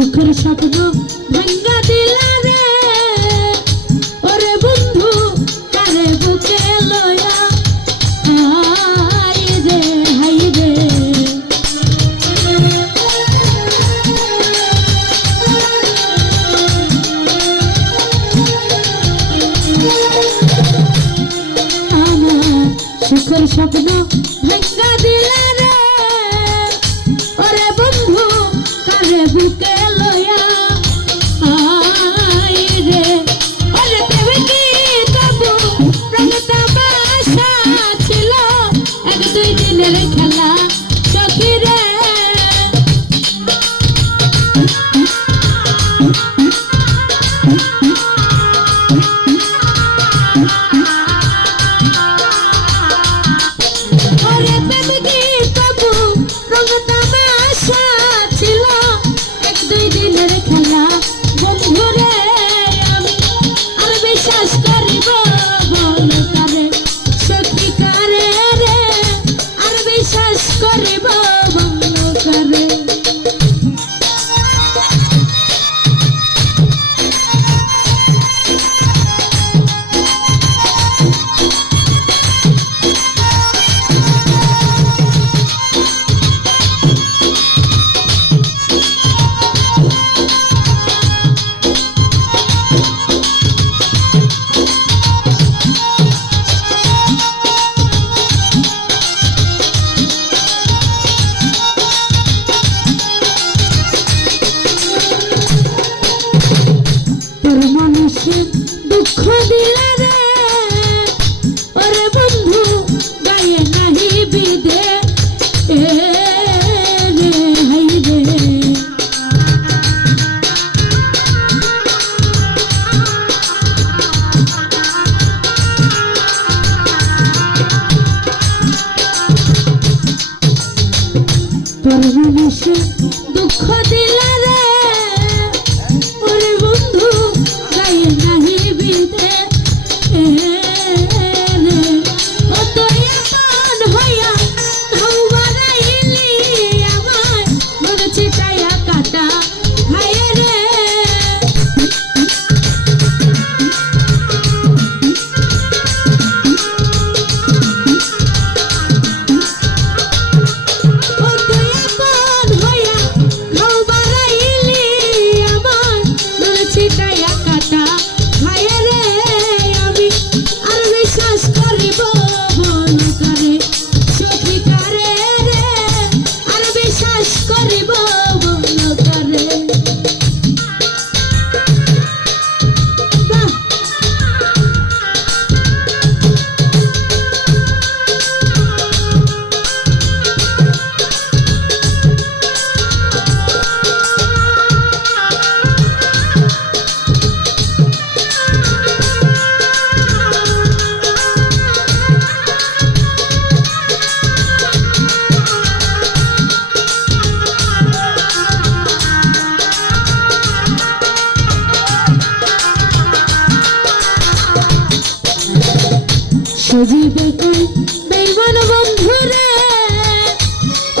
সুখের স্বপ্ন ভেঙ্গা দিলা রে। ওরে বন্ধু তারে বুকে লয়া। হাই রে হাই রে। আমার সুখের স্বপ্ন Baby, baby, baby. দুঃখ দিলা ribo বাজিবে কি বেগুন বন্ধু রে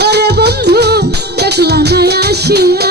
ওরে বন্ধু দেখলা নাই আসিয়া